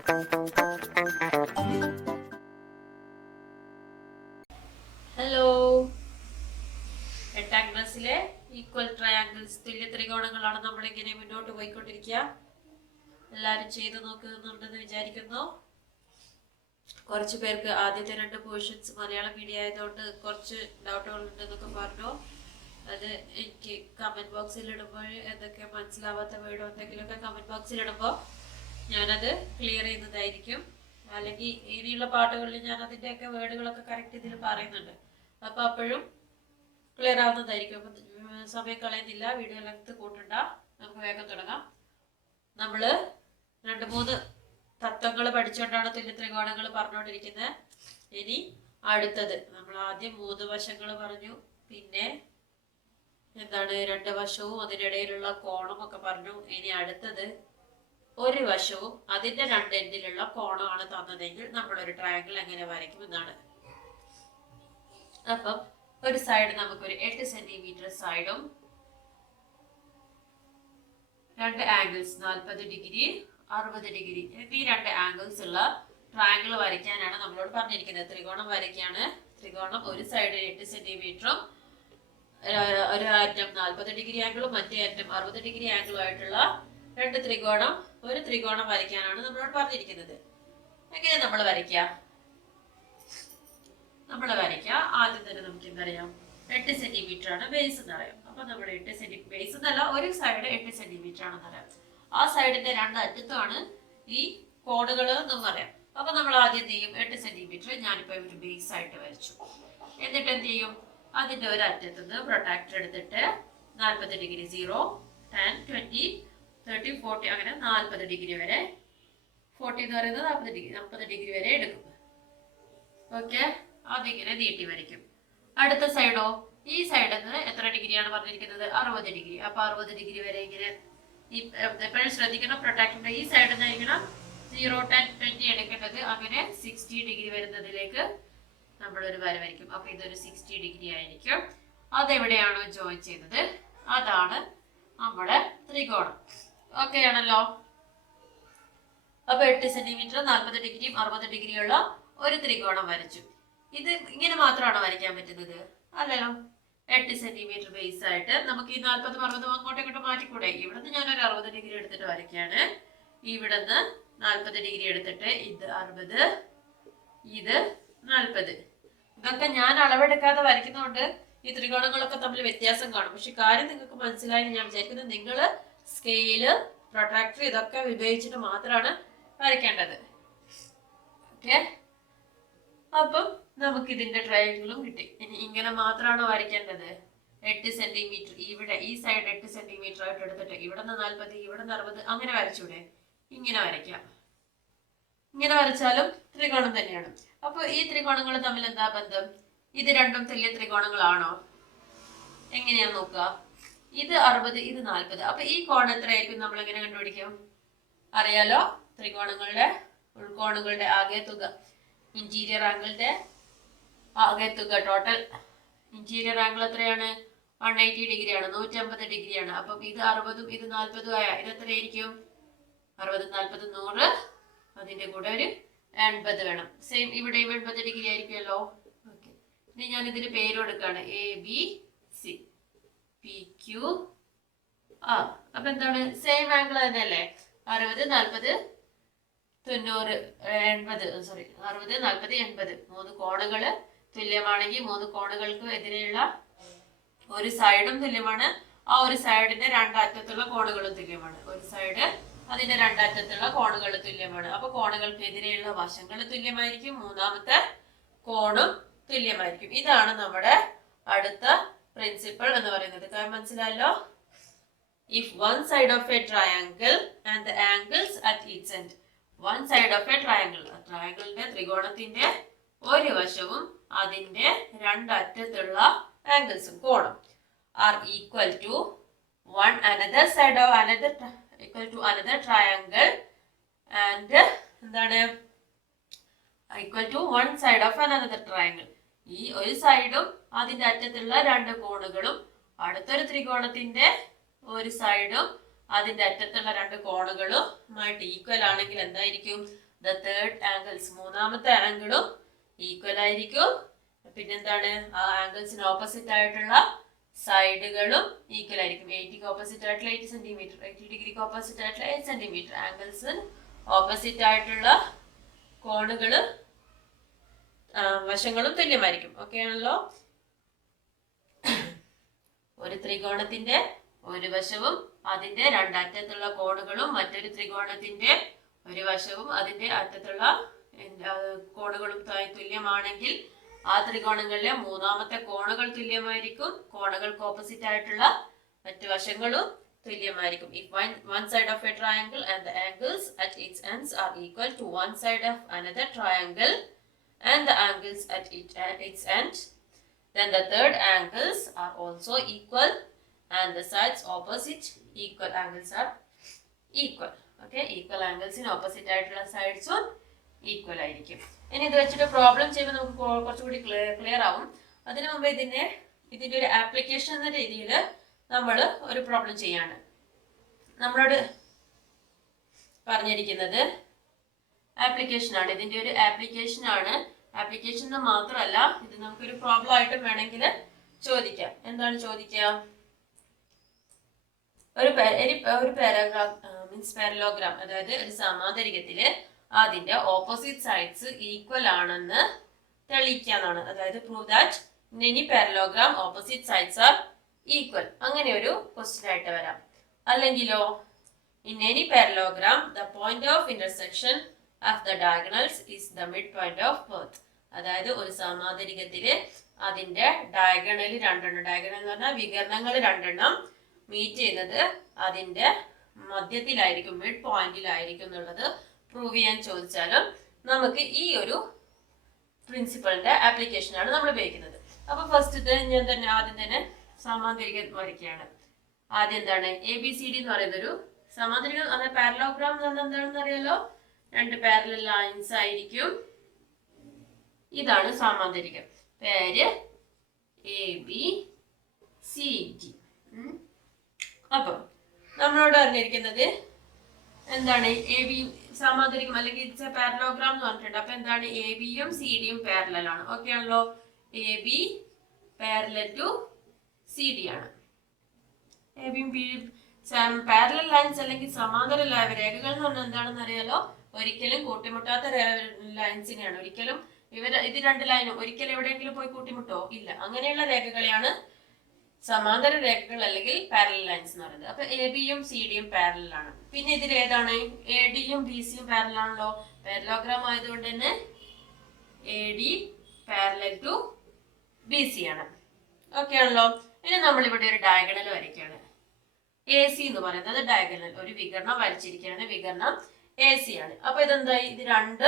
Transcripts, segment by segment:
Hello, 8ാം ക്ലാസ്സിലെ equal triangles തുല്യ ത്രികോണങ്ങളാണ് നമ്മളിങ്ങനെ മുന്നോട്ട് പോയിക്കൊണ്ടിരിക്കുക. എല്ലാവരും ചെയ്ത് നോക്കുന്നുണ്ടെന്ന് വിചാരിക്കുന്നു. കുറച്ച് പേർക്ക് ആദ്യത്തെ 2 പോർഷൻസ് മലയാളം മീഡിയം ആയതുകൊണ്ട് കുറച്ച് ഡൗട്ടുകൾ ഉണ്ടെന്നൊക്കെ പറഞ്ഞു. അത് എനിക്ക് കമന്റ് ബോക്സിൽ ഇടുമ്പോൾ എന്തൊക്കെ മനസ്സിലാവാത്ത വേർഡോ എന്തെങ്കിലുമൊക്കെ കമന്റ് ബോക്സിൽ ഇടുമ്പോൾ ഞാനത് ക്ലിയർ ചെയ്യുന്നതായിരിക്കും. അല്ലെങ്കിൽ ഇനിയുള്ള പാട്ടുകളിൽ ഞാൻ അതിൻ്റെയൊക്കെ വേർഡുകളൊക്കെ കറക്റ്റ് ഇതിൽ പറയുന്നുണ്ട്. അപ്പോൾ അപ്പോഴും ക്ലിയർ ആവുന്നതായിരിക്കും. അപ്പം സമയം കളയുന്നില്ല, വീഡിയോ ലെങ്ത് കൂട്ടണ്ട, നമുക്ക് വേഗം തുടങ്ങാം. നമ്മൾ 2-3 തത്വങ്ങൾ പഠിച്ചുകൊണ്ടാണ് തുല്യ ത്രികോണങ്ങൾ പറഞ്ഞുകൊണ്ടിരിക്കുന്നത്. ഇനി അടുത്തത് നമ്മൾ ആദ്യം 3 വശങ്ങൾ പറഞ്ഞു, പിന്നെ എന്താണ് 2 വശവും അതിനിടയിലുള്ള കോണും ഒക്കെ പറഞ്ഞു. ഇനി അടുത്തത് ഒരു വശവും അതിന്റെ 2 എൻഡിലുള്ള കോണമാണ് തന്നതെങ്കിൽ നമ്മളൊരു ട്രയാങ്കിൾ എങ്ങനെ വരയ്ക്കും എന്നാണ്. അപ്പം ഒരു സൈഡ് നമുക്കൊരു 8 സെന്റിമീറ്റർ സൈഡും 2 ആംഗിൾസ് 40 ഡിഗ്രി 60 ഡിഗ്രി എന്നീ 2 ആംഗിൾസ് ഉള്ള ട്രയാങ്കിൾ വരയ്ക്കാനാണ് നമ്മളോട് പറഞ്ഞിരിക്കുന്നത്. ത്രികോണം വരയ്ക്കാണ്. ത്രികോണം ഒരു സൈഡ് 8 സെന്റിമീറ്ററും ഒരു അറ്റം 40 ഡിഗ്രി ആംഗിളും മറ്റേ അറ്റം 60 ഡിഗ്രി ആംഗിളും ആയിട്ടുള്ള 2 ത്രികോണം ഒരു ത്രികോണം വരയ്ക്കാനാണ് നമ്മളോട് പറഞ്ഞിരിക്കുന്നത്. എങ്ങനെ നമ്മൾ വരയ്ക്കുക? ആദ്യം തന്നെ നമുക്ക് എന്തറിയാം, 8 സെന്റിമീറ്റർ ആണ് ബേസ് എന്നറിയാം. അപ്പൊ നമ്മൾ 8 സെന്റിമീറ്റർ ബേസ് എന്നല്ല, ഒരു സൈഡ് 8 സെന്റിമീറ്റർ ആണെന്ന് അറിയാം. ആ സൈഡിന്റെ 2 അറ്റത്തുമാണ് ഈ കോണുകൾ എന്ന് പറയാം. അപ്പൊ നമ്മൾ ആദ്യം എന്ത് ചെയ്യും, 8 സെന്റിമീറ്റർ ഞാനിപ്പോ ഒരു ബേസ് ആയിട്ട് വരച്ചു. എന്നിട്ട് എന്ത് ചെയ്യും, അതിന്റെ ഒരു അറ്റത്ത് നിന്ന് പ്രൊട്ടാക്ടർ എടുത്തിട്ട് 40 ഡിഗ്രി 0, 10, 20, 30, 40 അങ്ങനെ 40 ഡിഗ്രി വരെ, 40 എന്ന് പറയുന്നത് 40 ഡിഗ്രി വരെ എടുക്കും. ഓക്കെ, അതിങ്ങനെ നീട്ടി വരയ്ക്കും. അടുത്ത സൈഡോ, ഈ സൈഡിൽ നിന്ന് എത്ര ഡിഗ്രിയാണ് പറഞ്ഞിരിക്കുന്നത്, 60 ഡിഗ്രി. അപ്പൊ 60 ഡിഗ്രി വരെ ഇങ്ങനെ എപ്പോഴും ശ്രദ്ധിക്കണം, പ്രൊട്ടാക്ടറിന്റെ ഈ സൈഡിൽ നിന്നായിരിക്കണം 0, 10, 20 എടുക്കേണ്ടത്. അങ്ങനെ 60 ഡിഗ്രി വരുന്നതിലേക്ക് നമ്മളൊരു വര വരയ്ക്കും. അപ്പൊ ഇതൊരു 60 ഡിഗ്രി ആയിരിക്കും. അതെവിടെയാണോ ജോയിൻ ചെയ്യുന്നത് അതാണ് നമ്മുടെ ത്രികോണം. ഓക്കെ ആണല്ലോ. അപ്പൊ 8 സെന്റിമീറ്റർ 40 ഡിഗ്രിയും 60 ഡിഗ്രിയുള്ള ഒരു ത്രികോണം വരച്ചു. ഇത് ഇങ്ങനെ മാത്രമാണോ വരയ്ക്കാൻ പറ്റുന്നത്? അല്ലല്ലോ. 8 സെന്റിമീറ്റർ ബേസ് ആയിട്ട് നമുക്ക് ഈ 40 60 അങ്ങോട്ടും ഇങ്ങോട്ടും മാറ്റിക്കൂടെ? ഇവിടുന്ന് ഞാനൊരു 60 ഡിഗ്രി എടുത്തിട്ട് വരയ്ക്കാണ്. ഇവിടുന്ന് 40 ഡിഗ്രി എടുത്തിട്ട് ഇത് 60, ഇത് 40. ഇതൊക്കെ ഞാൻ അളവെടുക്കാതെ വരയ്ക്കുന്നതുകൊണ്ട് ഈ ത്രികോണങ്ങളൊക്കെ തമ്മിൽ വ്യത്യാസം കാണും. പക്ഷെ കാര്യം നിങ്ങൾക്ക് മനസ്സിലായെന്ന് ഞാൻ വിചാരിക്കുന്നത്. നിങ്ങൾ സ്കെയില്, പ്രൊട്രാക്ടർ ഇതൊക്കെ ഉപയോഗിച്ചിട്ട് മാത്രമാണ് വരയ്ക്കേണ്ടത്. ഓക്കെ, അപ്പം നമുക്ക് ഇതിന്റെ ട്രയാങ്കിളും കിട്ടി. ഇനി ഇങ്ങനെ മാത്രമാണോ വരയ്ക്കേണ്ടത്? 8 സെന്റിമീറ്റർ ഇവിടെ ഈ സൈഡ് 8 സെന്റിമീറ്റർ ആയിട്ട് എടുത്തിട്ട് ഇവിടുന്ന് 40 ഇവിടുന്ന് 60 അങ്ങനെ വരച്ചൂടെ? ഇങ്ങനെ വരയ്ക്കാം. ഇങ്ങനെ വരച്ചാലും ത്രികോണം തന്നെയാണ്. അപ്പൊ ഈ ത്രികോണങ്ങൾ തമ്മിൽ എന്താ ബന്ധം? ഇത് രണ്ടും തുല്യ ത്രികോണങ്ങളാണോ? എങ്ങനെയാ നോക്കുക? ഇത് 60 ഇത് 40. അപ്പൊ ഈ കോൺ എത്രയായിരിക്കും നമ്മൾ എങ്ങനെ കണ്ടുപിടിക്കും? അറിയാലോ, ത്രികോണങ്ങളുടെ ഉൾക്കോണുകളുടെ ആകെ തുക, ഇന്റീരിയർ ആംഗിളിന്റെ ആകെ തുക, ടോട്ടൽ ഇന്റീരിയർ ആംഗിൾ എത്രയാണ്? 180 ഡിഗ്രിയാണ്, 150 ഡിഗ്രിയാണ്. അപ്പം ഇത് 60ഉം ഇത് 40ഉം ആയ ഇത് എത്രയായിരിക്കും? 60, 40, 100, അതിന്റെ കൂടെ ഒരു 80 വേണം. സെയിം ഇവിടെയും 80 ഡിഗ്രി ആയിരിക്കുമല്ലോ. ഓക്കെ, ഇനി ഞാൻ ഇതിന് പേര് കൊടുക്കുകയാണ്, ABC, PQ, R. അപ്പൊ എന്താണ്? സെയിം ആംഗിൾ തന്നെയല്ലേ? 60, 40, 90, 80, 60, 40, 80. 3 കോണുകള് തുല്യമാണെങ്കിൽ 3 കോണുകൾക്ക് എതിരെയുള്ള ഒരു സൈഡും തുല്യമാണ്. ആ ഒരു സൈഡിന്റെ 2 അറ്റത്തുള്ള കോണുകളും തുല്യമാണ്. ഒരു സൈഡ് അതിന്റെ 2 അറ്റത്തുള്ള കോണുകൾ തുല്യമാണ്. അപ്പൊ കോണുകൾക്ക് എതിരെയുള്ള വശങ്ങൾ തുല്യമായിരിക്കും. മൂന്നാമത്തെ കോണും തുല്യമായിരിക്കും. ഇതാണ് നമ്മുടെ അടുത്ത പ്രിൻസിപ്പിൾ എന്ന് പറയുന്നത്. കാര്യം മനസ്സിലായല്ലോ. If one side of a triangle and the angles at its end, one side of a triangle, ട്രയാങ്കിളിന്റെ ത്രികോണത്തിന്റെ ഒരു വശവും അതിന്റെ 2 അറ്റത്തുള്ള ആംഗിൾസും കോണും are equal to one another side of another equal to another triangle and എന്താണ് equal to one side of another triangle. ഈ ഒരു സൈഡും അതിന്റെ അറ്റത്തുള്ള 2 കോണുകളും അടുത്തൊരു ത്രികോണത്തിന്റെ ഒരു സൈഡും അതിന്റെ അറ്റത്തുള്ള 2 കോണുകളുമായിട്ട് ഈക്വൽ ആണെങ്കിൽ എന്തായിരിക്കും? ദ തേർഡ് ആംഗിൾസ് മൂന്നാമത്തെ ആംഗിളും ഈക്വൽ ആയിരിക്കും. പിന്നെന്താണ്, ആ ആംഗിൾസിന് ഓപ്പോസിറ്റ് ആയിട്ടുള്ള സൈഡുകളും ഈക്വൽ ആയിരിക്കും. 80 ഓപ്പോസിറ്റ് ആയിട്ടുള്ള 8 സെന്റിമീറ്റർ, 80 ഡിഗ്രിക്ക് ഓപ്പോസിറ്റ് ആയിട്ടുള്ള 8 സെന്റിമീറ്റർ. ആംഗിൾസ് ഓപ്പോസിറ്റ് ആയിട്ടുള്ള കോണുകള് വശങ്ങളും തുല്യമായിരിക്കും. ഓക്കെ ആണല്ലോ. ഒരു ത്രികോണത്തിന്റെ ഒരു വശവും അതിന്റെ രണ്ടറ്റത്തുള്ള കോണുകളും മറ്റൊരു ത്രികോണത്തിന്റെ ഒരു വശവും അതിന്റെ അറ്റത്തുള്ള കോണുകളും തുല്യമാണെങ്കിൽ ആ ത്രികോണങ്ങളിലെ മൂന്നാമത്തെ കോണുകൾ തുല്യമായിരിക്കും. കോണുകൾക്ക് ഓപ്പോസിറ്റ് ആയിട്ടുള്ള മറ്റു വശങ്ങളും തുല്യമായിരിക്കും. If one side of a triangle and the angles at its ends are equal to one side of another triangle and the angles at its end, then the third angles are also equal and the sides opposite equal angles are equal. Okay, equal angles in opposite ആയിട്ടുള്ള സൈഡ്സും equal ആയിരിക്കും. ഇനി ഇത് വെച്ചിട്ട് problem ചെയ്യുമ്പോൾ നമുക്ക് കുറച്ചുകൂടി clear ആവും. അതിനു മുമ്പ് ഇതിന്റെ ഒരു ആപ്ലിക്കേഷൻ എന്ന രീതിയിൽ നമ്മൾ ഒരു പ്രോബ്ലം ചെയ്യാണ്. നമ്മളോട് പറഞ്ഞിരിക്കുന്നത് ആപ്ലിക്കേഷൻ ആണ്. ഇതിന്റെ ഒരു ആപ്ലിക്കേഷൻ ആണ്. ആപ്ലിക്കേഷൻ എന്ന് മാത്രമല്ല, ഇത് നമുക്കൊരു പ്രോബ്ലം ആയിട്ടും വേണമെങ്കിൽ ചോദിക്കാം. എന്താണ് ചോദിക്കാം? ഒരു പാരഗ്രാഫ് മീൻസ് പാരലോഗ്രാം, അതായത് ഒരു സമാന്തരികത്തില് അതിന്റെ ഓപ്പോസിറ്റ് സൈഡ്സ് ഈക്വൽ ആണെന്ന് തെളിയിക്കാനാണ്. അതായത് prove that in any parallelogram opposite sides are equal. അങ്ങനെ ഒരു ക്വസ്റ്റ്യൻ ആയിട്ട് വരാം. അല്ലെങ്കിലോ in any parallelogram the point of intersection of the diagonals is the mid point of birth. അതായത് ഒരു സമാന്തരികത്തില് അതിന്റെ ഡയഗണൽ രണ്ടെണ്ണം, ഡയഗണൽ എന്ന് പറഞ്ഞാൽ വികരണങ്ങൾ രണ്ടെണ്ണം മീറ്റ് ചെയ്യുന്നത് അതിന്റെ മധ്യത്തിലായിരിക്കും, മിഡ് പോയിന്റിലായിരിക്കും എന്നുള്ളത് പ്രൂവ് ചെയ്യാൻ ചോദിച്ചാലും നമുക്ക് ഈ ഒരു പ്രിൻസിപ്പളിന്റെ ആപ്ലിക്കേഷൻ ആണ് നമ്മൾ ഉപയോഗിക്കുന്നത്. അപ്പൊ ഫസ്റ്റ് ഞാൻ തന്നെ ആദ്യം തന്നെ സമാന്തരികം വരയ്ക്കുകയാണ്. ആദ്യം എന്താണ് ABCD എന്ന് പറയുന്ന ഒരു സമാന്തരികം, അതായത് പാരലോഗ്രാം എന്ന് പറഞ്ഞാൽ എന്താണെന്ന് അറിയാലോ, രണ്ട് പാരലൽ ലൈൻസ് ആയിരിക്കും. ഇതാണ് സമാന്തരികം. പേര് ABCD. അപ്പൊ നമ്മളോട് അറിഞ്ഞിരിക്കുന്നത് എന്താണ് AB സമാന്തരികം അല്ലെങ്കിൽ ഇറ്റ്സ് എ പാരലോഗ്രാം എന്ന് പറഞ്ഞിട്ടുണ്ട്. അപ്പൊ എന്താണ് ABയും CDയും പാരലൽ ആണ്. ഓക്കെ ആണല്ലോ. AB പാരലൽ ടു CD ആണ്. ABയും പാരലൽ ലൈൻസ് അല്ലെങ്കിൽ സമാന്തര രേഖകൾ എന്ന് പറഞ്ഞാൽ എന്താണെന്ന് അറിയാലോ, ഒരിക്കലും കൂട്ടിമുട്ടാത്ത ലൈൻസിനെയാണ്. ഒരിക്കലും ഇത് രണ്ട് ലൈനും ഒരിക്കലും എവിടെയെങ്കിലും പോയി കൂട്ടിമുട്ടോ? ഇല്ല. അങ്ങനെയുള്ള രേഖകളെയാണ് സമാന്തര രേഖകൾ അല്ലെങ്കിൽ പാരലൽ ലൈൻസ് എന്ന് പറയുന്നത്. അപ്പൊ ABയും CDയും പാരലൽ ആണ്. പിന്നെ ഇതിൽ ഏതാണ് ADയും BCയും പാരലൽ ആണല്ലോ. പാരലോഗ്രാം ആയതുകൊണ്ട് തന്നെ AD പാരലൽ ടു BC ആണ്. ഓക്കെ ആണല്ലോ. ഇനി നമ്മൾ ഇവിടെ ഒരു ഡയഗണൽ വരയ്ക്കുകയാണ്. AC എന്ന് പറയുന്നത് ഡയഗണൽ, ഒരു വികരണം വരച്ചിരിക്കുകയാണ്. വികരണം AC ആണ്. അപ്പൊ ഇതെന്തായി? ഇത് രണ്ട്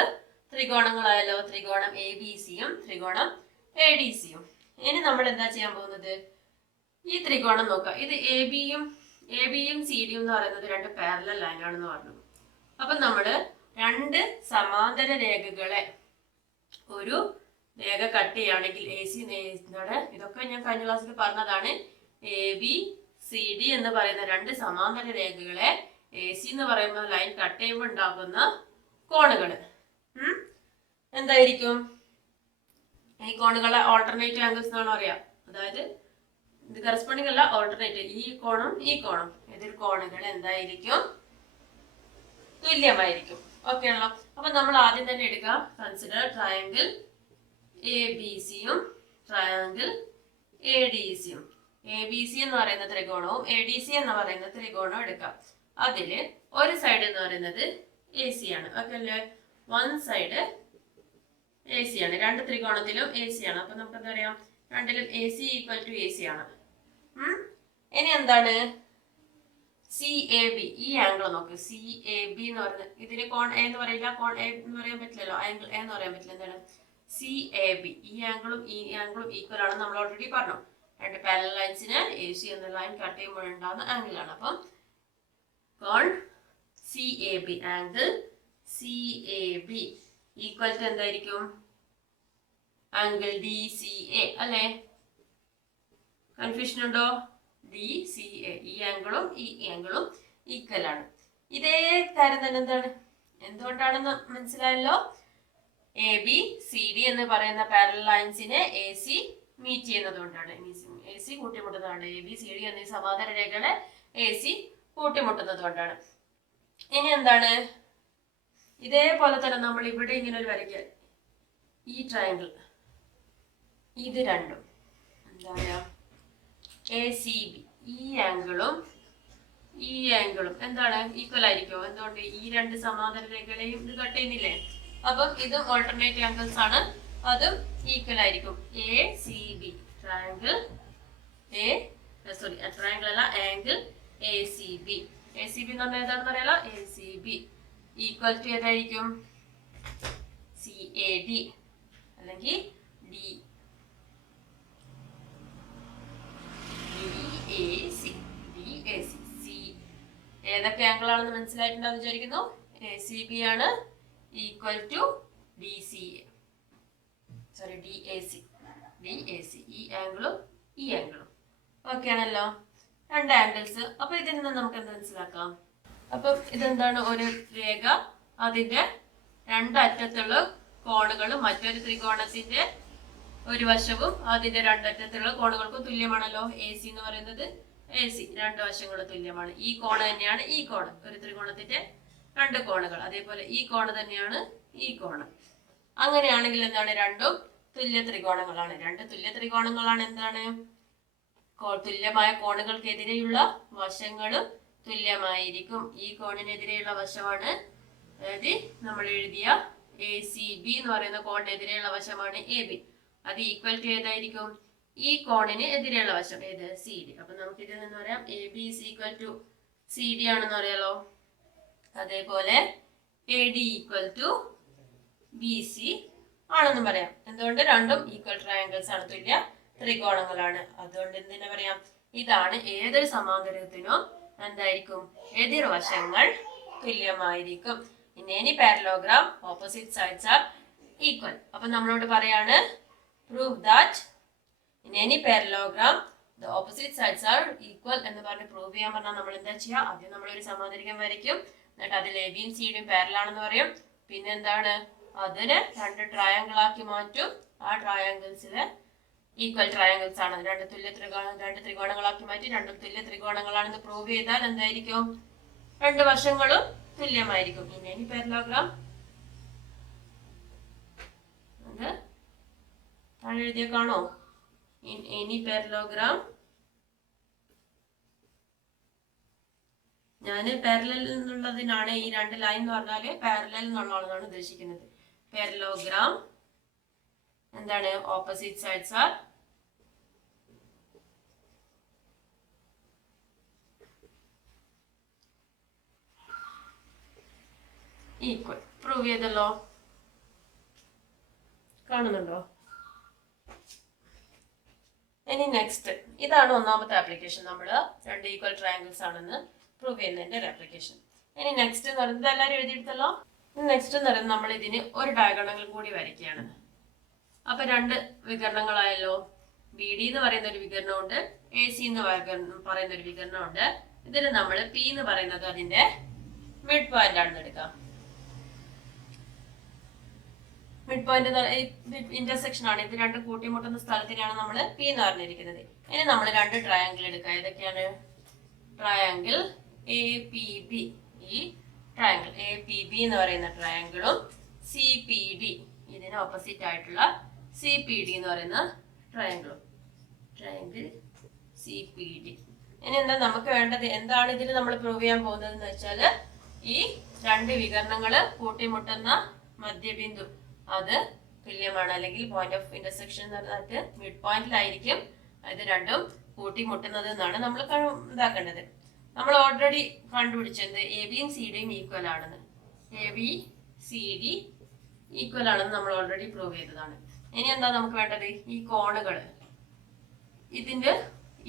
ത്രികോണങ്ങളായല്ലോ. ത്രികോണം ABCയും ത്രികോണം ADCയും. ഇനി നമ്മൾ എന്താ ചെയ്യാൻ പോകുന്നത്? ഈ ത്രികോണം നോക്കാം. ഇത് ABയും CDയും എന്ന് പറയുന്നത് രണ്ട് പാരലൽ ലൈനാണെന്ന് പറഞ്ഞു. അപ്പൊ നമ്മള് രണ്ട് സമാന്തര രേഖകളെ ഒരു രേഖ കട്ട് ചെയ്യുകയാണെങ്കിൽ AC ഇതൊക്കെ ഞാൻ കഴിഞ്ഞ ക്ലാസ്സിൽ പറഞ്ഞതാണ്. ABCD എന്ന് പറയുന്ന രണ്ട് സമാന്തര രേഖകളെ AC എന്ന് പറയുന്ന ലൈൻ കട്ട് ചെയ്യുമ്പോൾ ഉണ്ടാകുന്ന കോണുകള് എന്തായിരിക്കും? ഈ കോണുകളെ ഓൾട്ടർനേറ്റീവ് ആംഗിൾസ് എന്നാണ് പറയാ. അതായത് ഇത് കറസ്പോണ്ടിങ് അല്ല, ഓൾട്ടർനേറ്റീവ്. ഈ കോണും ഈ കോണും എതിർ കോണുകൾ എന്തായിരിക്കും? തുല്യമായിരിക്കും. ഓക്കെ ആണല്ലോ. അപ്പൊ നമ്മൾ ആദ്യം തന്നെ എടുക്കാം. കൺസിഡർ ട്രയാങ്കിൾ ABCയും ട്രയാങ്കിൾ ADCയും. ABC എന്ന് പറയുന്ന ത്രികോണവും ADC എന്ന് പറയുന്ന ത്രികോണവും എടുക്കാം. അതില് ഒരു സൈഡ് എന്ന് പറയുന്നത് AC ആണ്. ഓക്കെ അല്ലേ? വൺ സൈഡ് AC ആണ്. രണ്ട് ത്രികോണത്തിലും AC ആണ്. അപ്പൊ നമുക്ക് എന്താ പറയാം? രണ്ടിലും AC ഈക്വൽ ടു AC ആണ്. ഇനി എന്താണ് CAB? ഈ ആംഗിൾ നോക്ക്. CAB എന്ന് പറയുന്നത് ഇതിന് കോൺ A എന്ന് പറയില്ല, കോൺ A എന്ന് പറയാൻ പറ്റില്ലല്ലോ, ആംഗിൾ A എന്ന് പറയാൻ പറ്റില്ല. എന്താണ് CAB? ഈ ആംഗിളും ഈക്വൽ ആണ്. നമ്മൾ ഓൾറെഡി പറഞ്ഞു. രണ്ട് പാരലൽ ലൈൻസിന് AC എന്ന ലൈൻ കട്ട് ചെയ്യുമ്പോൾ ഉണ്ടാകുന്ന ആംഗിൾ ആണ്. അപ്പം കോൺ CAB, angle CAB equal to എന്തായിരിക്കും? ആംഗിൾ DCA അല്ലേ? കൺഫ്യൂഷൻ ഉണ്ടോ? DCA. ഈ ആംഗിളും ഈ ആംഗിളും ഈക്വൽ ആണ്. ഇതേ കാര്യം തന്നെ എന്താണ് എന്തുകൊണ്ടാണെന്ന് മനസ്സിലായല്ലോ? എ ബി സി ഡി എന്ന് പറയുന്ന പാരലൽ ലൈൻസിനെ എ സി മീറ്റ് ചെയ്യുന്നത് കൊണ്ടാണ്, എ സി കൂട്ടിമുട്ടുന്നതാണ്. എ ബി സി ഡി എന്നീ സമാന്തര രേഖകളെ എ സി കൂട്ടിമുട്ടുന്നത് കൊണ്ടാണ്. ഇനി എന്താണ്, ഇതേപോലെ തന്നെ നമ്മൾ ഇവിടെ ഇങ്ങനെ ഒരു വരയ്ക്കുക, ഈ ട്രയാങ്കിൾ, ഇത് രണ്ടും എന്താ പറയാ, എ സി ബി, ഈ ആംഗിളും ഈ ആംഗിളും എന്താണ്, ഈക്വൽ ആയിരിക്കുമോ? എന്തുകൊണ്ട്? ഈ രണ്ട് സമാന്തര രേഖകളെയും ഇത് കട്ട് ചെയ്യുന്നില്ലേ? അപ്പം ഇതും ഓൾട്ടർനേറ്റ് ആംഗിൾസ് ആണ്, അതും ഈക്വൽ ആയിരിക്കും. A C B triangle triangle അല്ല, angle A C B. A C B എന്ന് പറഞ്ഞാൽ ഏതാണെന്ന് അറിയാലോ? A C B equal to ഏതായിരിക്കും? സി എ ഡി അല്ലെങ്കിൽ ഡി എ സി. സി ഏതൊക്കെ ആംഗിൾ ആണെന്ന് മനസ്സിലായിട്ടുണ്ടെന്ന് വിചാരിക്കുന്നു. എ സി ബി ആണ് equal to D C A, sorry D A C. ഈ ആംഗിളും ഈ ആംഗിളും ഓക്കെ ആണല്ലോ, രണ്ട് ആംഗിൾസ്. അപ്പൊ ഇതിൽ നിന്ന് നമുക്ക് എന്ത് മനസ്സിലാക്കാം? അപ്പം ഇതെന്താണ്, ഒരു രേഖ, അതിന്റെ രണ്ടറ്റത്തുള്ള കോണുകളും മറ്റൊരു ത്രികോണത്തിന്റെ ഒരു വശവും അതിന്റെ രണ്ടറ്റത്തുള്ള കോണുകൾക്കും തുല്യമാണല്ലോ. എ സി എന്ന് പറയുന്നത് എ സി, രണ്ട് വശങ്ങളും തുല്യമാണ്. ഈ കോണ് തന്നെയാണ് ഈ കോണ്, ഒരു ത്രികോണത്തിന്റെ രണ്ട് കോണുകൾ. അതേപോലെ ഈ കോണ് തന്നെയാണ് ഈ കോണ്. അങ്ങനെയാണെങ്കിൽ എന്താണ്, രണ്ടും തുല്യ ത്രികോണങ്ങളാണ്. രണ്ട് തുല്യ ത്രികോണങ്ങളാണ് എന്താണ്, തുല്യമായ കോണുകൾക്കെതിരെയുള്ള വശങ്ങളും തുല്യമായിരിക്കും. ഈ കോണിനെതിരെയുള്ള വശമാണ്, അതായത് നമ്മൾ എഴുതിയ എ സി ബി എന്ന് പറയുന്ന കോണിനെതിരെയുള്ള വശമാണ് എ ബി. അത് ഈക്വൽ ടു ഏതായിരിക്കും? ഈ കോണിന് എതിരെയുള്ള വശം ഏത്? C D. അപ്പൊ നമുക്ക് ഇതിൽ നിന്ന് പറയാം A B is equal to C D ആണെന്ന് അറിയാലോ. അതേപോലെ A D equal to B C ആണെന്ന് പറയാം. എന്തുകൊണ്ട്? രണ്ടും ഈക്വൽ ട്രയാങ്കിൾസ് ആണ്, തുല്യ ത്രികോണങ്ങളാണ്. അതുകൊണ്ട് എന്തിനാ പറയാം, ഇതാണ് ഏതൊരു സമാന്തരത്തിനും എന്തായിരിക്കും, എതിർവശങ്ങൾ തുല്യമായിരിക്കും. In any parallelogram opposite sides are equal. അപ്പൊ നമ്മളോട് പറയാണ് prove that in any parallelogram the opposite sides are equal എന്ന് പറഞ്ഞ് പ്രൂവ് ചെയ്യാൻ പറഞ്ഞാൽ നമ്മൾ എന്താ ചെയ്യുക? ആദ്യം നമ്മളൊരു സമാന്തരികം വരയ്ക്കും, എന്നിട്ട് അതിൽ എ ബിയും സി ഡിയും പാരലാണെന്ന് പറയും. പിന്നെ എന്താണ്, അതിനെ രണ്ട് ട്രയാങ്കിൾ ആക്കി മാറ്റും. ആ ട്രയാങ്കിൾസിലെ ഈക്വൽ ട്രയാങ്കിൾസ് ആണ്, രണ്ട് ത്രികോണങ്ങളാക്കി മാറ്റി രണ്ടും തുല്യ ത്രികോണങ്ങളാണെന്ന് പ്രൂവ് ചെയ്താൽ എന്തായിരിക്കും? രണ്ട് വശങ്ങളും തുല്യമായിരിക്കും. ഇൻ എനി പാരലോഗ്രാം, അത് താഴെ എഴുതിയ കാണോ? ഇൻ എനി പാരലോഗ്രാം, ഞാൻ പാരലൽ എന്നുള്ളതിനാണ് ഈ രണ്ട് ലൈൻ എന്ന് പറഞ്ഞാല് പാരലൽ എന്നുള്ളതാണ് ഉദ്ദേശിക്കുന്നത്. പാരലോഗ്രാം എന്താണ്, opposite sides are equal. Prove ചെയ്തല്ലോ, കാണുന്നുണ്ടോ? ഇനി നെക്സ്റ്റ്, ഇതാണ് ഒന്നാമത്തെ ആപ്ലിക്കേഷൻ. നമ്മൾ രണ്ട് ഈക്വൽ ട്രയാങ്കിൾസ് ആണെന്ന് പ്രൂവ് ചെയ്യുന്നതിന്റെ ഒരു ആപ്ലിക്കേഷൻ. ഇനി നെക്സ്റ്റ് എന്ന് പറയുന്നത് എല്ലാവരും എഴുതിയെടുത്തല്ലോ. നെക്സ്റ്റ് എന്ന് പറയുന്നത് നമ്മൾ ഇതിന് ഒരു ഡയഗണൽ കൂടി വരയ്ക്കുകയാണ്. അപ്പൊ രണ്ട് വികരണങ്ങളായല്ലോ. ബി ഡി എന്ന് പറയുന്ന ഒരു വികരണമുണ്ട്, എ സി എന്ന് പറയുന്ന ഒരു വികരണമുണ്ട്. ഇതിന് നമ്മൾ പി എന്ന് പറയുന്നത് അതിന്റെ മിഡ് പോയിന്റ് ആണെന്ന് എടുക്കാം. മിഡ് പോയിന്റ് ഇന്റർസെക്ഷൻ ആണ്. ഇത് രണ്ടും കൂട്ടിമുട്ടുന്ന സ്ഥലത്തിനാണ് നമ്മൾ പി എന്ന് പറഞ്ഞിരിക്കുന്നത്. ഇനി നമ്മൾ രണ്ട് ട്രയാങ്കിൾ എടുക്കാം. ഏതൊക്കെയാണ്? Triangle A P B. ഈ ട്രയാങ്കിൾ എ പി ബി എന്ന് പറയുന്ന ട്രയാങ്കിളും സി പി ഡി, ഇതിന് ഓപ്പോസിറ്റ് ആയിട്ടുള്ള സി പി ഡി എന്ന് പറയുന്ന ട്രയാങ്കിളും. Triangle C P D. ഇനി എന്താ നമുക്ക് വേണ്ടത്? എന്താണ് ഇതിൽ നമ്മൾ പ്രൂവ് ചെയ്യാൻ പോകുന്നത് എന്ന് വെച്ചാൽ, ഈ രണ്ട് വികരണങ്ങൾ കൂട്ടിമുട്ടുന്ന മധ്യബിന്ദു അത് തുല്യമാണ്, അല്ലെങ്കിൽ പോയിന്റ് ഓഫ് ഇന്റർസെക്ഷൻ എന്ന് പറഞ്ഞിട്ട് മിഡ് പോയിന്റിലായിരിക്കും ഇത് രണ്ടും കൂട്ടിമുട്ടുന്നത് എന്നാണ് നമ്മൾ ഇതാക്കേണ്ടത്. നമ്മൾ ഓൾറെഡി കണ്ടുപിടിച്ചത് എ ബിയും സി ഡിയും ഈക്വൽ ആണെന്ന്. A B C D equal ആണെന്ന് നമ്മൾ ഓൾറെഡി പ്രൂവ് ചെയ്തതാണ്. ഇനി എന്താ നമുക്ക് വേണ്ടത്? ഈ കോണുകൾ,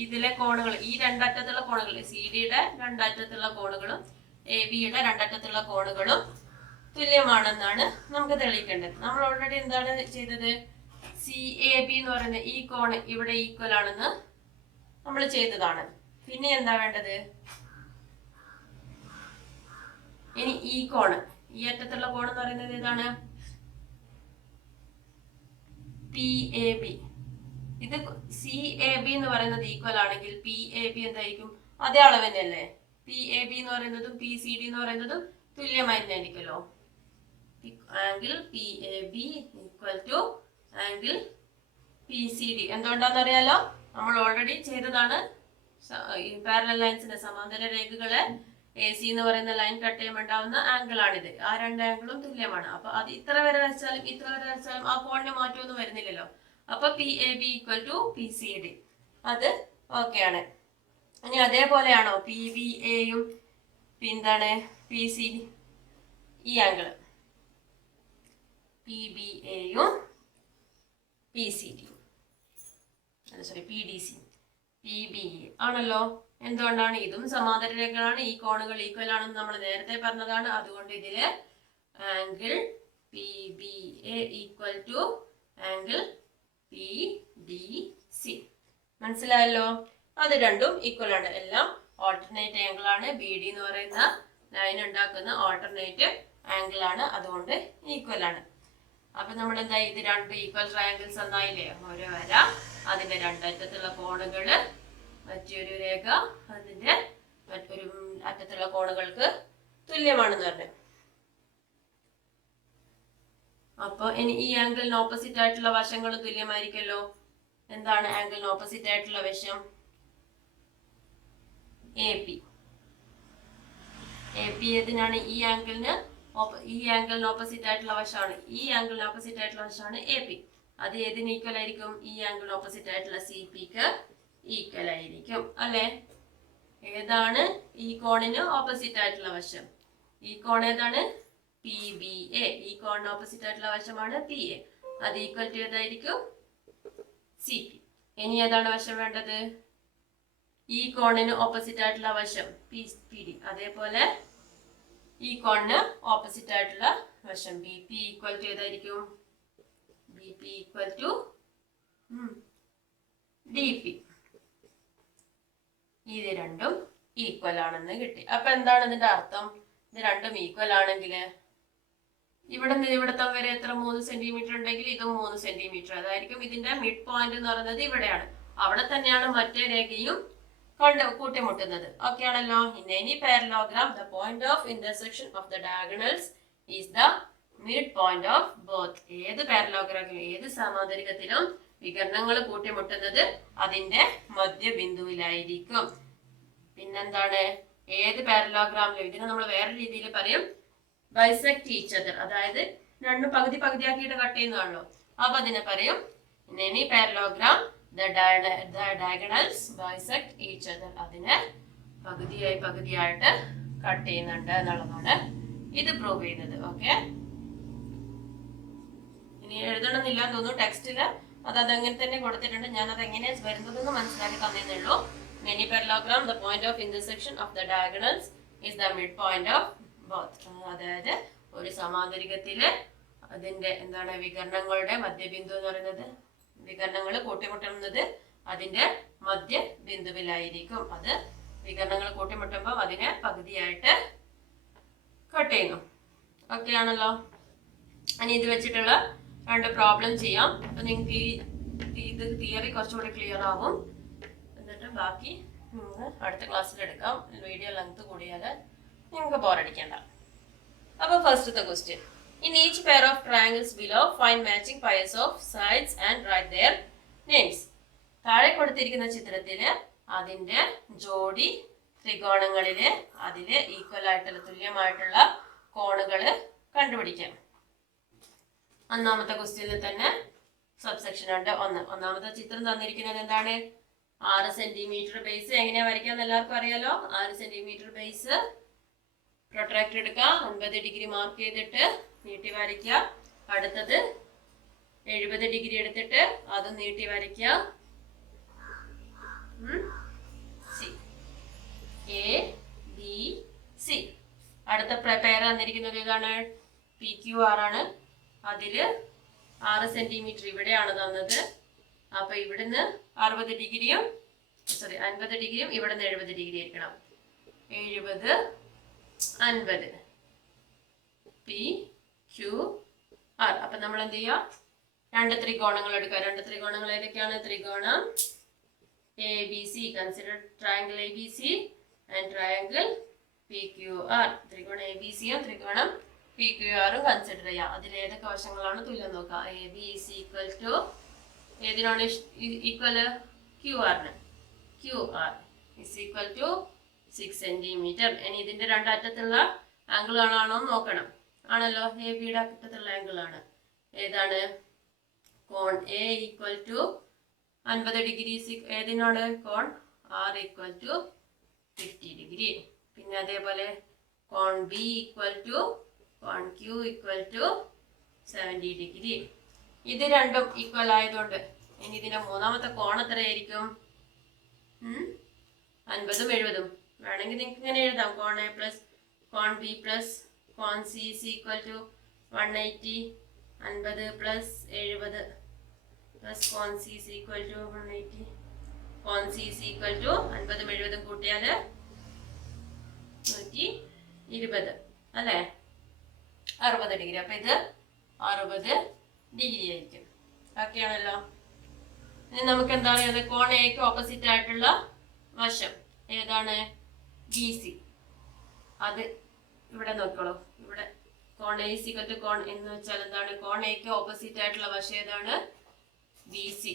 ഇതിലെ കോണുകൾ, ഈ രണ്ടറ്റത്തുള്ള കോണുകൾ, സി ഡിയുടെ രണ്ടറ്റത്തുള്ള കോണുകളും എ ബിയുടെ രണ്ടറ്റത്തുള്ള കോണുകളും തുല്യമാണെന്നാണ് നമുക്ക് തെളിയിക്കേണ്ടത്. നമ്മൾ ഓൾറെഡി എന്താണ് ചെയ്തത്? സി എ ബി എന്ന് പറയുന്ന ഈ കോണ് ഇവിടെ ഈക്വൽ ആണെന്ന് നമ്മൾ ചെയ്തതാണ്. പിന്നെ എന്താ വേണ്ടത്? ഇനി ഈ കോണ്, ഈ അറ്റത്തുള്ള കോൺ എന്ന് പറയുന്നത് ഏതാണ്? PAB. ഇത് CAB എന്ന് പറയുന്നത് ഈക്വൽ ആണെങ്കിൽ PAB എന്തായിരിക്കും? അതേ അളവ് തന്നെയല്ലേ? PAB എന്ന് പറയുന്നതും PCD എന്ന് പറയുന്നതും തുല്യമായി തന്നെ ആയിരിക്കുമല്ലോ. Angle PAB equal to angle PCD. എന്തുകൊണ്ടാന്ന് അറിയാലോ? നമ്മൾ ഓൾറെഡി ചെയ്തതാണ്. പാരലൽ ലൈൻസിന്റെ സമാന്തര രേഖകളെ AC എന്ന് പറയുന്ന ലൈൻ കട്ട് ചെയ്യുമ്പോൾ ഉണ്ടാവുന്ന ആംഗിൾ ആണിത്. ആ രണ്ട് ആംഗിളും തുല്യമാണ്. അപ്പൊ അത് ഇത്ര വരെ വരച്ചാലും ഇത്ര വരെ വരച്ചാലും ആ കോണിന് മാറ്റമൊന്നും വരുന്നില്ലല്ലോ. അപ്പൊ PAB ഈക്വൽ ടു PCD. അത് ഓക്കെ ആണ്. ഇനി അതേപോലെയാണോ PBAയും എന്താണ് PCD? ഈ ആംഗിള് PBAയും PCD PDC PBA ആണല്ലോ. എന്തുകൊണ്ടാണ്? ഇതും സമാന്തര രേഖകളാണ്. ഈ കോണുകൾ ഈക്വൽ ആണെന്ന് നമ്മൾ നേരത്തെ പറഞ്ഞതാണ്. അതുകൊണ്ട് ഇതില് angle PBA equal to angle PDC. മനസ്സിലായല്ലോ? അത് രണ്ടും ഈക്വൽ ആണ്. എല്ലാം ഓൾട്ടർനേറ്റ് ആംഗിൾ ആണ്. BD എന്ന് പറയുന്ന ലൈൻ ഉണ്ടാക്കുന്ന ഓൾട്ടർനേറ്റ് ആംഗിൾ ആണ്. അതുകൊണ്ട് ഈക്വൽ ആണ്. അപ്പൊ നമ്മൾ എന്തായി? ഇത് രണ്ട് ഈക്വൽ ട്രയാങ്കിൾസ് എന്നായില്ലേ? ഒരു വര, അതിന്റെ രണ്ടറ്റത്തുള്ള കോണുകള്, മറ്റൊരു രേഖ അതിന്റെ മറ്റൊരു അറ്റത്തുള്ള കോണുകൾക്ക് തുല്യമാണെന്ന് പറഞ്ഞു. അപ്പൊ ഇനി ഈ ആംഗിളിന് ഓപ്പോസിറ്റ് ആയിട്ടുള്ള വശങ്ങൾ തുല്യമായിരിക്കല്ലോ. എന്താണ് ആംഗിളിന് ഓപ്പോസിറ്റ് ആയിട്ടുള്ള വശം? AP. AP ഏതിനാണ്? ഈ ആംഗിളിന് ഓപ്പോസിറ്റ് ആയിട്ടുള്ള വശമാണ്. ഈ ആംഗിളിന് ഓപ്പോസിറ്റ് ആയിട്ടുള്ള വശമാണ് AP. അത് ഏതിന് ഈക്വൽ ആയിരിക്കും? ഈ ആംഗിളിന് ഓപ്പോസിറ്റ് ആയിട്ടുള്ള CPക്ക് ഈക്വൽ ആയിരിക്കും അല്ലെ? ഏതാണ് ഈ കോണിന് ഓപ്പോസിറ്റ് ആയിട്ടുള്ള വശം? ഈ കോൺ ഏതാണ്? PBA. ഈ കോണിന് ഓപ്പോസിറ്റ് ആയിട്ടുള്ള വശമാണ് PA. അത് ഈക്വൽ ടു ഏതായിരിക്കും? CP. ഇനി ഏതാണ് വശം വേണ്ടത്? ഈ കോണിന് ഓപ്പോസിറ്റ് ആയിട്ടുള്ള വശം PD. അതേപോലെ ഈ കോണിന് ഓപ്പോസിറ്റ് ആയിട്ടുള്ള വശം BP ഈക്വൽ ടു ഏതായിരിക്കും? BP equal to DP. ഇത് രണ്ടും ഈക്വൽ ആണെന്ന് കിട്ടി. അപ്പൊ എന്താണ് ഇതിന്റെ അർത്ഥം? ഇത് രണ്ടും ഈക്വൽ ആണെങ്കിൽ ഇവിടെ നിന്ന് ഇവിടത്തെ വരെ എത്ര? 3 സെന്റിമീറ്റർ ഉണ്ടെങ്കിൽ ഇതും 3 സെന്റിമീറ്റർ. അതായിരിക്കും ഇതിന്റെ മിഡ് പോയിന്റ് എന്ന് പറയുന്നത് ഇവിടെയാണ്. അവിടെ തന്നെയാണ് മറ്റേ രേഖയും കൂട്ടിമുട്ടുന്നത്. ഓക്കെ ആണല്ലോ? In any parallelogram, the point of intersection of the diagonals is the midpoint of both. ഏത് പാരലോഗ്രാമിലും ഏത് സമാന്തരികത്തിലും വികരണങ്ങൾ കൂട്ടിമുട്ടുന്നത് അതിന്റെ മധ്യബിന്ദുവിലായിരിക്കും. പിന്നെന്താണ്? ഏത് പാരലോഗ്രാമിലും ഇതിനെ നമ്മൾ വേറെ രീതിയിൽ പറയും ബൈസെക്ട് ഈച്ച് അതർ. അതായത് രണ്ടും പകുതി പകുതിയാക്കിയിട്ട് കട്ട് ചെയ്യുന്നതാണല്ലോ. അപ്പൊ അതിനെ പറയും in any parallelogram the diagonals bisect each other. അതിനെ പകുതിയായിട്ട് കട്ട് ചെയ്യുന്നുണ്ട് എന്നുള്ളതാണ് ഇത് പ്രൂവ് ചെയ്യുന്നത്. ഓക്കെ, ഇനി എഴുതണമെന്നില്ല തോന്നുന്നു ടെക്സ്റ്റില്. അതങ്ങനെ തന്നെ കൊടുത്തിട്ടുണ്ട്. ഞാൻ അത് എങ്ങനെയാണ് വരുന്നതെന്ന് മനസ്സിലാക്കി തന്നേ ഉള്ളൂ. In any parallelogram the point of intersection of the diagonals is the midpoint of both. അതായത് ഒരു സമാന്തരികത്തില് അതിന്റെ എന്താണ് വികരണങ്ങളുടെ മധ്യബിന്ദു എന്ന് പറയുന്നത്, വികരണങ്ങൾ കൂട്ടിമുട്ടുന്നത് അതിന്റെ മധ്യബിന്ദുവിലായിരിക്കും. അത് വികരണങ്ങൾ കൂട്ടിമുട്ടുമ്പോൾ അതിനെ പകുതിയായിട്ട് കട്ട് ചെയ്യുന്നു. ഓക്കെ ആണല്ലോ? ഇനി ഇത് വെച്ചിട്ടുള്ള രണ്ട് പ്രോബ്ലം ചെയ്യാം. അപ്പൊ നിങ്ങൾക്ക് ഇത് തിയറി കുറച്ചുകൂടി ക്ലിയർ ആവും. എന്നിട്ട് ബാക്കി നിങ്ങൾക്ക് അടുത്ത ക്ലാസ്സിൽ എടുക്കാം. വീഡിയോ ലെങ്ത് കൂടിയാൽ നിങ്ങൾക്ക് ബോറടിക്കേണ്ട. അപ്പോൾ ഫസ്റ്റത്തെ question. In each pair of triangles below, find matching pairs of sides and write their names. താഴെ കൊടുത്തിരിക്കുന്ന ചിത്രത്തില് അതിന്റെ ജോഡി ത്രികോണങ്ങളില് അതില് ഈക്വൽ ആയിട്ടുള്ള തുല്യമായിട്ടുള്ള കോണുകള് കണ്ടുപിടിക്കാം. ഒന്നാമത്തെ ക്വസ്റ്റ്യനിൽ തന്നെ സബ്സെക്ഷൻ ഉണ്ട്. ഒന്നാമത്തെ ചിത്രം തന്നിരിക്കുന്നത് എന്താണ്? 6 സെന്റിമീറ്റർ ബേസ്. എങ്ങനെയാ വരയ്ക്കാന്ന് എല്ലാവർക്കും അറിയാലോ. 6 സെന്റിമീറ്റർ ബേസ് പ്രൊട്രാക്ടർ എടുക്കുക, 50 ഡിഗ്രി മാർക്ക് ചെയ്തിട്ട് നീട്ടി വരയ്ക്കുക. അടുത്തത് 70 ഡിഗ്രി എടുത്തിട്ട് അത് നീട്ടി വരയ്ക്കുക. ABC. അടുത്ത പെയർ തന്നിരിക്കുന്നത് ഏതാണ്? PQR ആണ്. അതില് 6 സെന്റിമീറ്റർ ഇവിടെയാണ് തന്നത്. അപ്പൊ ഇവിടുന്ന് 50 ഡിഗ്രിയും ഇവിടുന്ന് 70 ഡിഗ്രി ആയിരിക്കണം. 70, 50. P Q R. അപ്പൊ നമ്മൾ എന്ത് ചെയ്യുക, രണ്ട് ത്രികോണങ്ങൾ എടുക്കുക. രണ്ട് ത്രികോണങ്ങൾ ഏതൊക്കെയാണ്? ത്രികോണം A B C. Consider triangle A B C and triangle P Q R. ത്രികോണം എ ബി സിയും ത്രികോണം പി ക്യു ആറും കൺസിഡർ ചെയ്യാം. അതിൽ ഏതൊക്കെ വശങ്ങളാണ് തുല്യം നോക്കുക. A B is equal to ഏതിനാണ് ഈക്വൽ? ക്യു ആറിന്. Q R is equal to 6 centimetre. ഇനി ഇതിന്റെ രണ്ടറ്റത്തുള്ള ആംഗിൾ ആണോ നോക്കണം. ആണല്ലോ, എ ബിയുടെ അറ്റത്തുള്ള ആംഗിൾ ആണ്. ഏതാണ്? കോൺ എ ഈക്വൽ ടു 50 ഡിഗ്രി. ഏതിനാണ്? കോൺ ആർ ഈക്വൽ ടു 50 ഡിഗ്രി. പിന്നെ അതേപോലെ കോൺ ബി ഈക്വൽ ടു കോൺ ക്യൂ ഈക്വൽ ടു 70 ഡിഗ്രി. ഇത് രണ്ടും ഈക്വൽ ആയതുകൊണ്ട് ഇനി ഇതിന്റെ മൂന്നാമത്തെ കോൺ എത്രയായിരിക്കും? 50ഉം 70ഉം. വേണമെങ്കിൽ നിങ്ങൾക്ക് ഇങ്ങനെ എഴുതാം. കോൺ എ പ്ലസ് കോൺ ബി പ്ലസ് കോൺ C is equal to 180. 50 plus 70 plus കോൺ സി ഈസ് ഈക്വൽ ടു 180. കോൺ സി ഈസ് ഈക്വൽ ടു 50ഉം 70ഉം കൂട്ടിയാൽ 120 അല്ലേ? 60 ഡിഗ്രി. അപ്പൊ ഇത് 60 ഡിഗ്രി ആയിരിക്കും. ഓക്കെ ആണല്ലോ. ഇനി നമുക്ക് എന്താ പറയുക? കോൺ എക്ക് ഓപ്പോസിറ്റ് ആയിട്ടുള്ള വശം ഏതാണ്? B C. അത് ഇവിടെ നോക്കോളൂ. ഇവിടെ കോൺ എ ഈക്വൽ ടു കോൺ എന്ന് വെച്ചാൽ എന്താണ്? കോൺ എക്ക് ഓപ്പോസിറ്റ് ആയിട്ടുള്ള വശം ഏതാണ്? B C.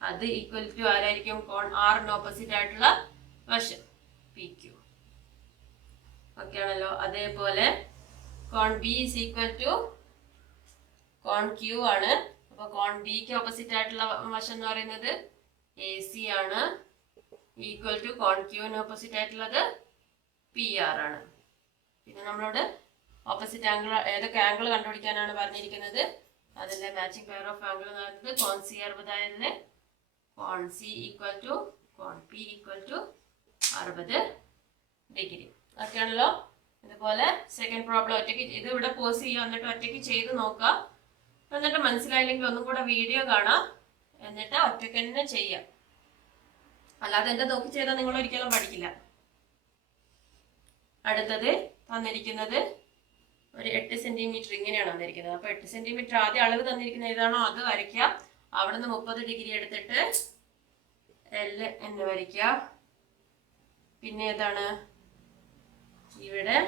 അത് ഈക്വൽ ടു ആരായിരിക്കും? കോൺ ആറിന് ഓപ്പോസിറ്റ് ആയിട്ടുള്ള വശം പി ക്യു. ഓക്കെ ആണല്ലോ. അതേപോലെ കോൺ ബി ഈസ് ഈക്വൽ ടു കോൺ ക്യൂ ആണ്. അപ്പൊ കോൺ ബിക്ക് ഓപ്പോസിറ്റ് ആയിട്ടുള്ള വശം എന്ന് പറയുന്നത് എ സി ആണ്. ഈക്വൽ ടു കോൺ ക്യൂവിന് ഓപ്പോസിറ്റ് ആയിട്ടുള്ളത് പി ആർ ആണ്. പിന്നെ നമ്മളോട് ഓപ്പോസിറ്റ് ആംഗിൾ ഏതൊക്കെ ആംഗിൾ കണ്ടുപിടിക്കാനാണ് പറഞ്ഞിരിക്കുന്നത്. അതിന്റെ മാച്ചിങ് പെയർ ഓഫ് ആംഗിൾ എന്ന് പറയുന്നത് കോൺ സി 60 ആയതിന് കോൺ സി ഈക്വൽ ടു കോൺ P equal to 60 degree. Okay ആണല്ലോ. ഇതുപോലെ സെക്കൻഡ് പ്രോബ്ലം ഒറ്റയ്ക്ക് ഇത് ഇവിടെ പോസ് ചെയ്യുക, എന്നിട്ട് ഒറ്റയ്ക്ക് ചെയ്ത് നോക്കുക. എന്നിട്ട് മനസ്സിലായില്ലെങ്കിൽ ഒന്നും കൂടെ വീഡിയോ കാണാം, എന്നിട്ട് ഒറ്റയ്ക്ക് തന്നെ ചെയ്യാം. അല്ലാതെ എന്റെ നോക്കി ചെയ്താൽ നിങ്ങൾ ഒരിക്കലും പഠിക്കില്ല. അടുത്തത് തന്നിരിക്കുന്നത് ഒരു 8 സെന്റിമീറ്റർ ഇങ്ങനെയാണ് തന്നിരിക്കുന്നത്. അപ്പൊ 8 സെന്റിമീറ്റർ ആദ്യം അളവ് തന്നിരിക്കുന്നത് ഏതാണോ അത് വരയ്ക്കുക. അവിടെ നിന്ന് 30 ഡിഗ്രി എടുത്തിട്ട് എൽ എന്ന് വരയ്ക്കുക. പിന്നെ ഏതാണ്? ഇവിടെ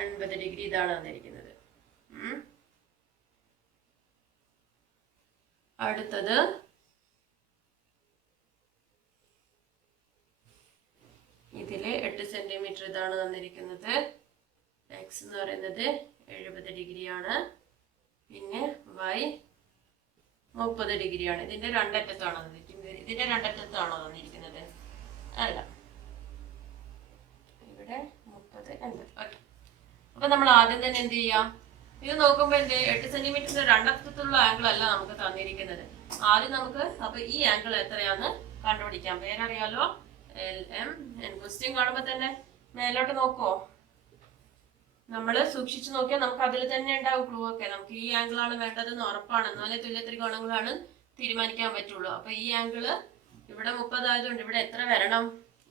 80 ഡിഗ്രി. ഇതാണ് തന്നിരിക്കുന്നത്. അടുത്തത് ഇതില് 8 സെന്റിമീറ്റർ ഇതാണ് തന്നിരിക്കുന്നത്. എക്സ് എന്ന് പറയുന്നത് 70 ഡിഗ്രിയാണ്. പിന്നെ വൈ 30 ഡിഗ്രിയാണ്. ഇതിന്റെ രണ്ടറ്റത്താണോ തന്നിരിക്കുന്നത്? ഇതിന്റെ രണ്ടറ്റത്താണോ തന്നിരിക്കുന്നത്? അല്ല, ഇവിടെ 30 80. ഓക്കെ. അപ്പൊ നമ്മൾ ആദ്യം തന്നെ എന്ത് ചെയ്യാം? ഇത് നോക്കുമ്പോ എന്ത് 8 സെന്റിമീറ്ററിന്റെ രണ്ടറ്റത്തുള്ള ആംഗിൾ അല്ല നമുക്ക് തന്നിരിക്കുന്നത്. ആദ്യം നമുക്ക് അപ്പൊ ഈ ആംഗിൾ എത്രയാന്ന് കണ്ടുപിടിക്കാം. പേരറിയാലോ, എൽ എം എൻ. ക്വസ്റ്റ്യൻ കാണുമ്പോ തന്നെ മേലോട്ട് നോക്കോ? നമ്മള് സൂക്ഷിച്ചു നോക്കിയാൽ നമുക്ക് അതിൽ തന്നെ ഉണ്ടാവും ക്ലൂ ഒക്കെ. നമുക്ക് ഈ ആംഗിൾ ആണ് വേണ്ടതെന്ന് ഉറപ്പാണ്. എന്നാലേ തുല്യ ത്രികോണങ്ങളാണ് തീരുമാനിക്കാൻ പറ്റുള്ളൂ. അപ്പൊ ഈ ആംഗിള് ഇവിടെ 30 ആയതുകൊണ്ട് ഇവിടെ എത്ര വരണം?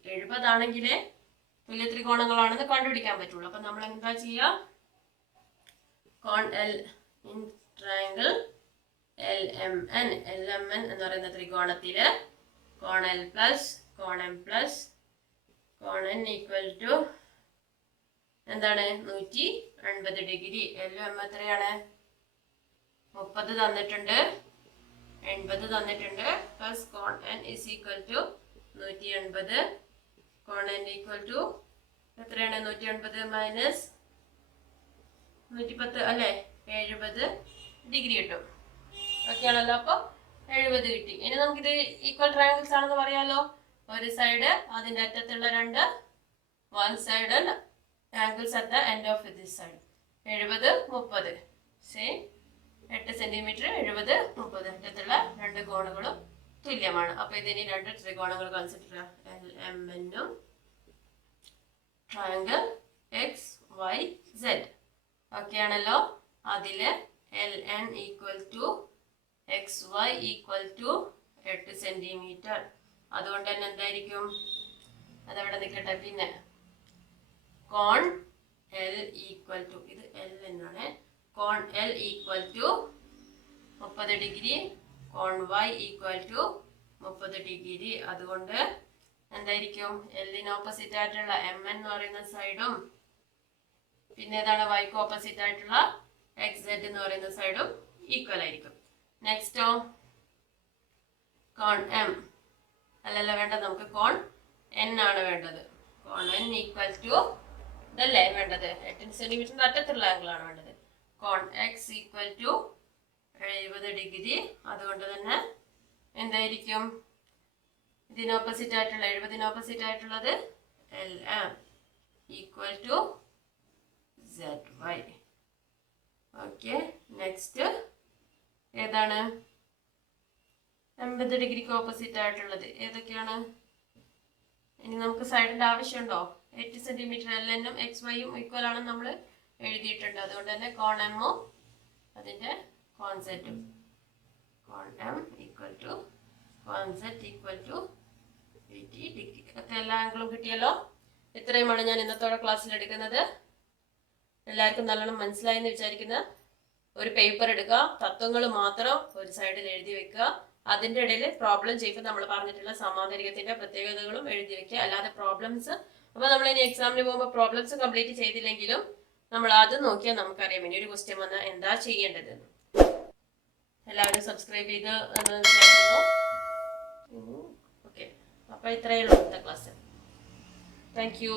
70 ആണെങ്കിലേ തുല്യ ത്രികോണങ്ങളാണെന്ന് കണ്ടുപിടിക്കാൻ പറ്റുള്ളൂ. അപ്പൊ നമ്മൾ എന്താ ചെയ്യാ? കോൺ L in triangle L M N. L M N എന്ന് പറയുന്ന ത്രികോണത്തില് കോൺ എൽ പ്ലസ് കോൺ എം പ്ലസ് കോൺ എൻ ഈക്വൽ ടു എന്താണ്? 180 ഡിഗ്രി. എല്ലും എം എത്രയാണ്? 30 തന്നിട്ടുണ്ട്, 80 തന്നിട്ടുണ്ട്. പ്ലസ് കോൺ എൻ ഇസ് ഈക്വൽ ടു 180. കോൺ എൻ ഈക്വൽ ടു എത്രയാണ്? 180 മൈനസ് 110 അല്ലേ? 70 ഡിഗ്രി കിട്ടും. ഓക്കെ ആണല്ലോ. അപ്പൊ 70 കിട്ടി. ഇനി നമുക്കിത് ഈക്വൽ ട്രയാങ്കിൾസ് ആണെന്ന് പറയാലോ. ഒരു സൈഡ് അതിന്റെ അറ്റത്തുള്ള രണ്ട് one side and angles at the end of this side. 70 30 same 8 centimetre 70 30 അറ്റത്തുള്ള രണ്ട് കോണുകളും തുല്യമാണ്. അപ്പൊ ഇതിന് രണ്ട് ത്രികോണങ്ങൾ കൺസിഡർ എൽ എം എന്നും triangle X Y Z. Okay ആണല്ലോ. അതില് L N equal to X Y equal to 8 centimetre. അതുകൊണ്ട് തന്നെ എന്തായിരിക്കും? അതവിടെ നിൽക്കട്ടെ. പിന്നെ കോൺ L equal to ഇത് L എന്നാണ്. കോൺ L equal to 30 ഡിഗ്രി, കോൺ Y equal to 30 ഡിഗ്രി. അതുകൊണ്ട് എന്തായിരിക്കും? Lന് ഓപ്പോസിറ്റ് ആയിട്ടുള്ള MN എന്ന് പറയുന്ന സൈഡും പിന്നെ ഏതാണ് Yക്ക് ഓപ്പോസിറ്റ് ആയിട്ടുള്ള XZ എന്ന് പറയുന്ന സൈഡും ഈക്വൽ ആയിരിക്കും. നെക്സ്റ്റോ കോൺ M അല്ലല്ല വേണ്ടത്, നമുക്ക് കോൺ N ആണ് വേണ്ടത്. കോൺ N ഈക്വൽ ടു ഇതല്ലേ വേണ്ടത്, 8 സെന്റിമീറ്ററിന്റെ അറ്റത്തുള്ള ആംഗിൾ ആണ് വേണ്ടത്. കോൺ X ഈക്വൽ ടു 70 ഡിഗ്രി. അതുകൊണ്ട് തന്നെ എന്തായിരിക്കും? ഇതിന് ഓപ്പോസിറ്റ് ആയിട്ടുള്ള 70ന് ഓപ്പോസിറ്റ് ആയിട്ടുള്ളത് LM equal to ZY. Okay, next ഏതാണ് 80 ഡിഗ്രിക്ക് ഓപ്പോസിറ്റ് ആയിട്ടുള്ളത് ഏതൊക്കെയാണ്? ഇനി നമുക്ക് സൈഡിന്റെ ആവശ്യമുണ്ടോ? 8 സെന്റിമീറ്റർ LN ഉം XYയും ഈക്വൽ ആണെന്ന് നമ്മൾ എഴുതിയിട്ടുണ്ട്. അതുകൊണ്ട് തന്നെ കോൺ എമ്മും അതിന്റെ കോൺ സെറ്റും കോൺ M ഈക്വൽ ടു കോൺ Z ഈക്വൽ ടു 80 ഡിഗ്രി. ഒക്കെ എല്ലാ ആംഗിളും കിട്ടിയല്ലോ. ഇത്രയുമാണ് ഞാൻ ഇന്നത്തോടെ ക്ലാസ്സിൽ എടുക്കുന്നത്. എല്ലാവർക്കും നല്ലോണം മനസ്സിലായി എന്ന് വിചാരിക്കുന്ന ഒരു പേപ്പർ എടുക്കുക, തത്വങ്ങൾ മാത്രം ഒരു സൈഡിൽ എഴുതി വെക്കുക. അതിൻ്റെ ഇടയിൽ പ്രോബ്ലം ചെയ്യുമ്പോൾ നമ്മൾ പറഞ്ഞിട്ടുള്ള സമാന്തരികത്തിന്റെ പ്രത്യേകതകളും എഴുതി വെക്കുക. അല്ലാതെ പ്രോബ്ലംസ് അപ്പോൾ നമ്മൾ ഇനി എക്സാമിന് പോകുമ്പോൾ പ്രോബ്ലംസ് കംപ്ലീറ്റ് ചെയ്തില്ലെങ്കിലും നമ്മൾ അത് നോക്കിയാൽ നമുക്കറിയാം ഇനി ഒരു ക്വസ്റ്റ്യൻ വന്നാൽ എന്താ ചെയ്യേണ്ടത്. എല്ലാവരും സബ്സ്ക്രൈബ് ചെയ്ത് വിചാരിക്കുന്നു. ഓക്കെ, അപ്പോൾ ഇത്രയേ ഉള്ളൂ ഇന്നത്തെ ക്ലാസ്. Thank you.